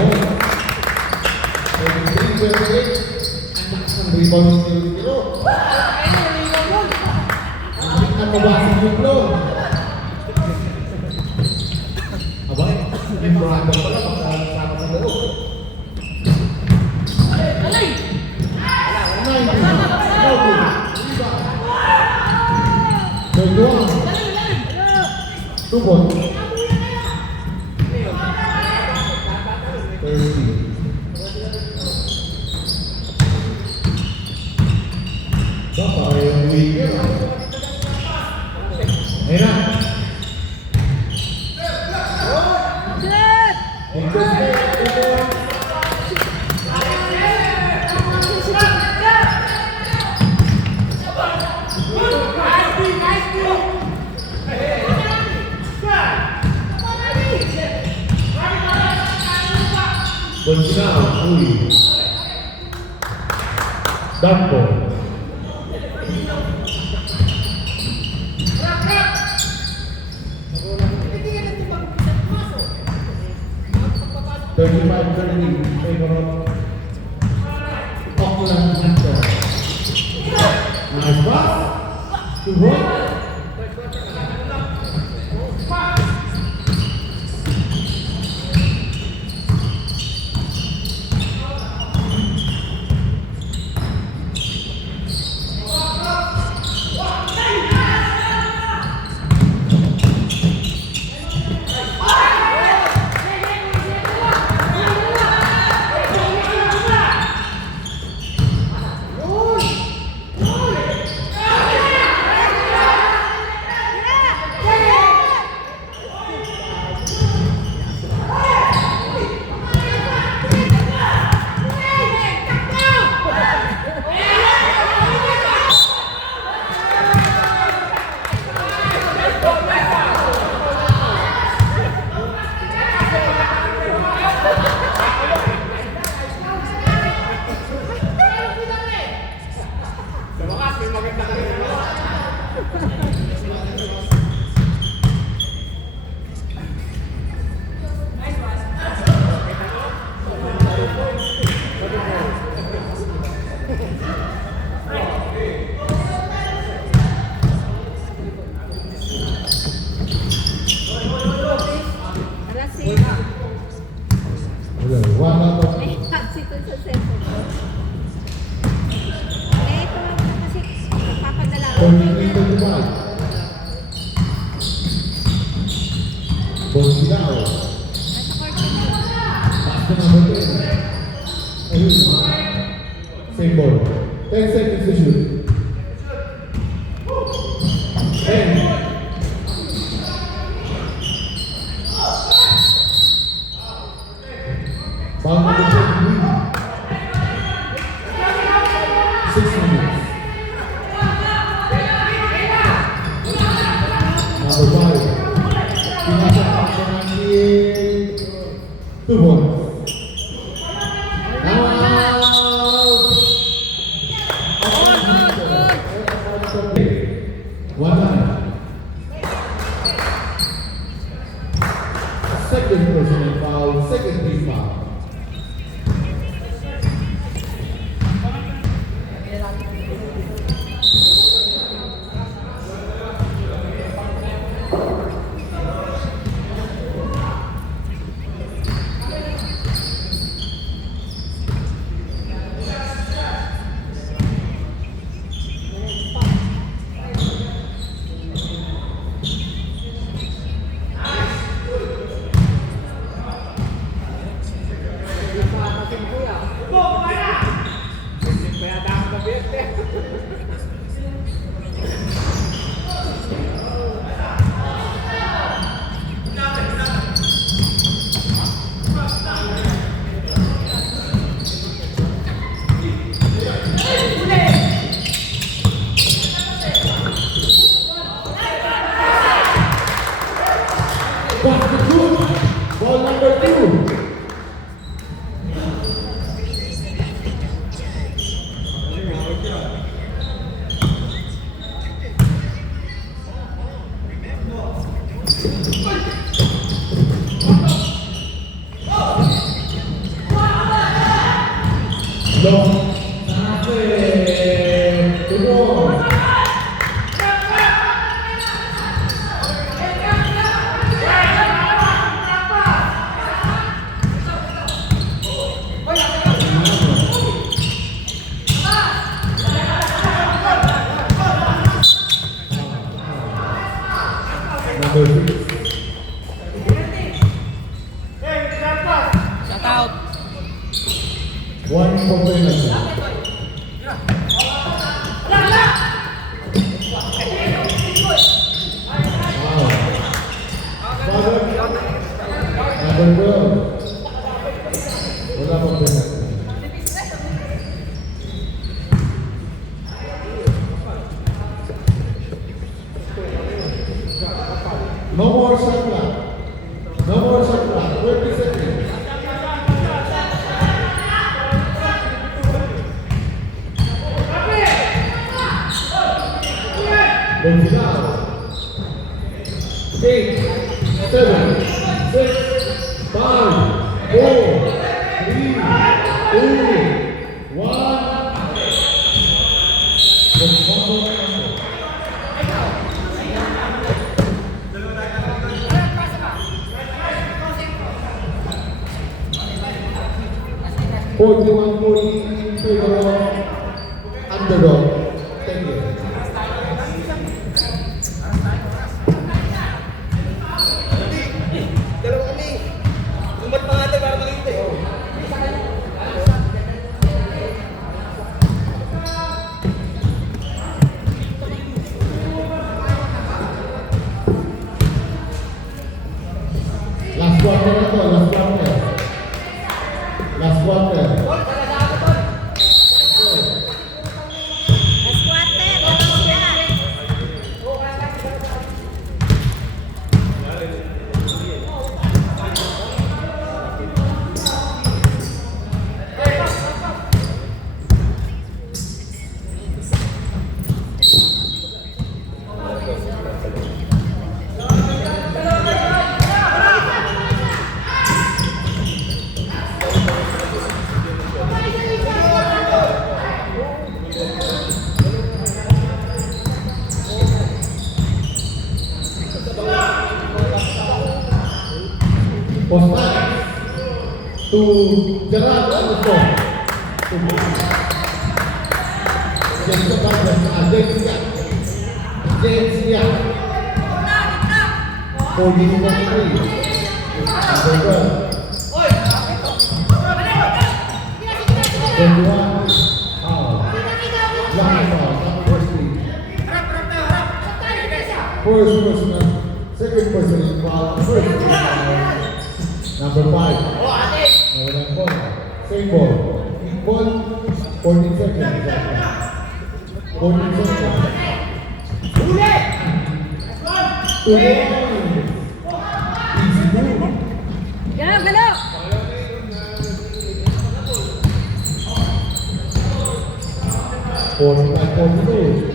Yun. 33-28. Anak ng rebound ng tiro-tiro. Anak na mabasag yung floor. Abay, may brother pala magkakasama sa loob. Tubon. 30. Baka yung weaker. Ayun na. Bonsinao, Uy. Dampo. Favor of Auckland Hunter. Nice pass. To Roy. Bonsinao. Pass to number 10. Ayun. Same ball. 10 seconds to shoot. 10. Foul number 23. 6 minutes. Number 5. Two points. One line. Second personal foul, second team foul. Ball number 2. Long. Sabi. Tumo. Number 6. Shout out. 1 point na siya. Wow. Father. Number 12. Wala pang penalty. No more shot clock. No more shot clock. 20 seconds. Benfica. 8, 7, 6, 5, 4, 3, 2, 1. in favor of underdog. Thank you. Dalawa kami. Umat pa natin para makita eh. Last quarter na to, last quarter. Last quarter. Postman to Gerard Augusto. James Yak. Holding the three. Number 12. 21. First person, second person, first. Number 5. Nawalang ball. Same ball. Big ball. 14 seconds. 14 seconds. Two points. Easy move. Galaw, galaw! 45-42.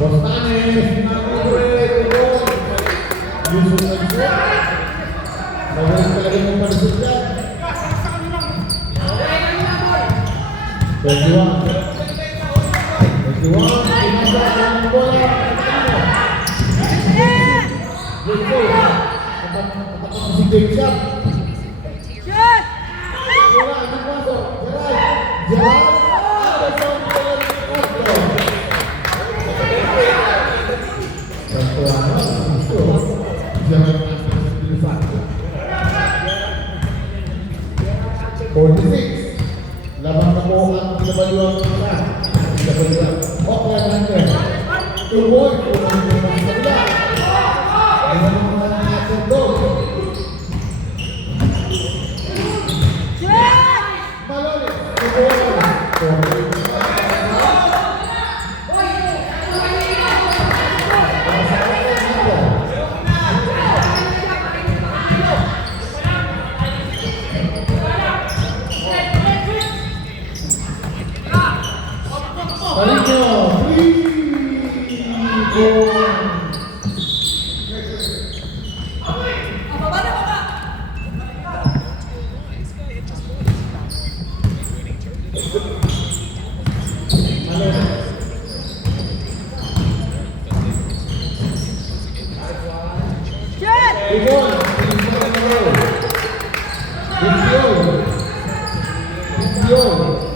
Bostanes. Yusuf Mansur. Magaling talaga ng panisip yan. 21. 21. Pinasa ang bola. Let's go. Tatak mo si James Shot. Shoot! Wala, anong paso? Gerard. Gerard. Jangan 46. Labang na po ang pinabaluan ng isa. Pinabaluan. Okay natin. Tuloy. Tuloy ng mga sabila. Ayan ang mga natin doon. Shoot! Malolis. Tuloy. Marino, 3 goals. Pasyon.